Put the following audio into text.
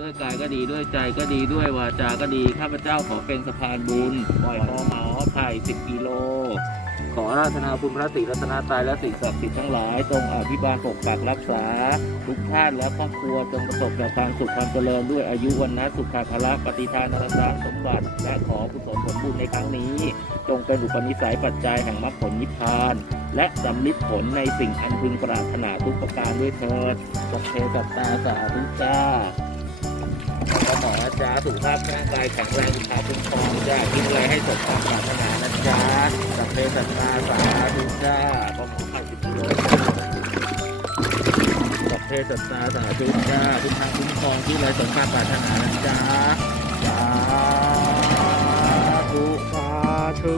ด้วยกายก็ดีด้วยใจก็ดีด้วยวาจาก็ดีข้าพเจ้าขอเป็นสะพานบุญปล่อยคอหมาไผ่สิบกิโล ขอราธนาคุณพระศรีรัตนตรัยและสิ่งศักดิ์สิทธิ์ทั้งหลายจงอภิบาลปกปักรักษา ทุกท่านและครอบครัวจงประสบแต่ความสุขความเจริญด้วยอายุวันนะสุขภาระปฏิทานนรสารสมบัติ และขอกุศลผลบุญในครั้งนี้ จงเป็นอุปนิสัยปัจจัยแห่งมรรคผลนิพพานและสำลิดผลในสิ่งอันพึงปรารถนาทุกประการด้วยเถิดสัพเพสัตตาสาธุจ้า นะจ๊ะสุขภาพร่างกายแข็งแรงสุขภาคุ้มครองจ้าคิดอะไรให้สมความปรารถนานะจ๊ะสัพเพสัตตาสาธุจ้าขอหมอไข่สิบกิโลสัพเพสัตตาสาธุจ้าทุกทางคุ้มครองที่ไรสมความปรารถนานะจ๊ะสาธุสาธุ